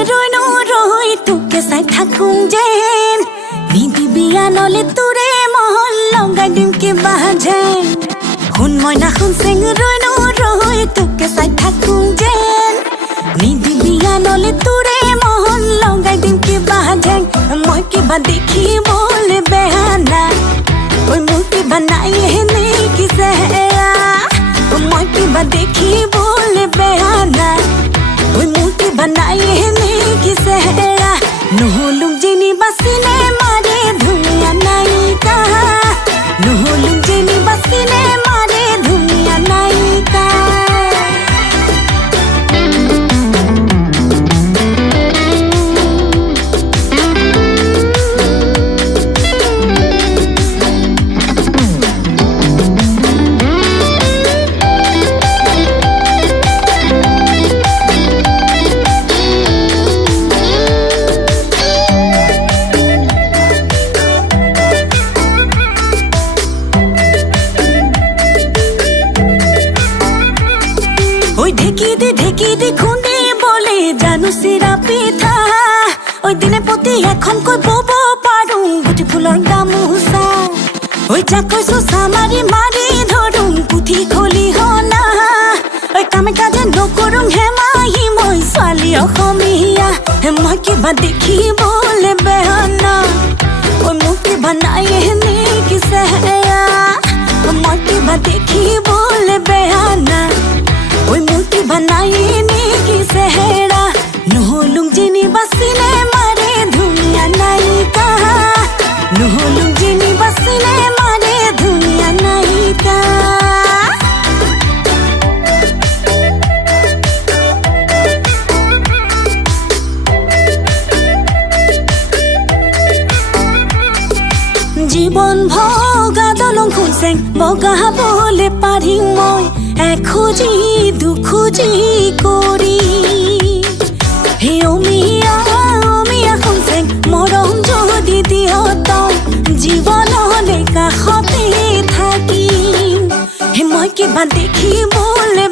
ৰৈ তোকে চাই থাকোঁ যেন নিদিবিয়া নলে তোৰে মহল লগাই দিম কিবা যেন শুন মইনা শুন চেং ৰৈ তোকে চাই থাকোঁ যেন নিদিবিয়া নলে তোৰে মহল লগাই দিম কিবা যেন মই কিবা দেখিবলৈ বেয়া নাই ঐ মোৰ কিবা নাই এনে কি চেহেৰা মই কিবা দেখিবলৈ বেয়া নাই ঐ মোৰ কিবা নাই এনে কি চেহেৰা নহ'লো যেনিবা চিনেমাৰে ধুনীয়া নায়িকা নহ'লো যেনিবা চিনেমাৰে ধুনীয়া নায়িকা ঢেকি দি খুন্দি বলে জানো চিৰা পিঠা ঐ দিনে প্ৰতি এখনকৈ বব পাৰোঁ গুটি ফুলৰ গামোচা ঐ যাক কৈছোঁ চামাৰি মাৰি ধৰোঁ পুথি খলিহনা ঐ কামে কাজে নকৰোঁ হেমাহি মই ছোৱালী অসমীয়া মই কিবা দেখিবলৈ বেয়া নাই ঐ মোৰ কিবা নাই এনে কি চেহেৰা মই কিবা দেখিবলৈ বেয়া নাই ঐ মোৰ কিবা নাই এনে কি চেহেৰা নহ'লো যেনিবা চিনেমাৰে ধুনীয়া নায়িকা নহ'লো যেনিবা চিনেমাৰে ধুনীয়া নায়িকা জীৱন ভগা দলং খুচেং বগাবলৈ পাৰিম মই এখোজি দুখোজি কৰি হে অমিয়া খুচেং মৰম যদি দিয় তই জীৱনলৈ কাষতে থাকিম হে মই কিবা দেখিবলৈ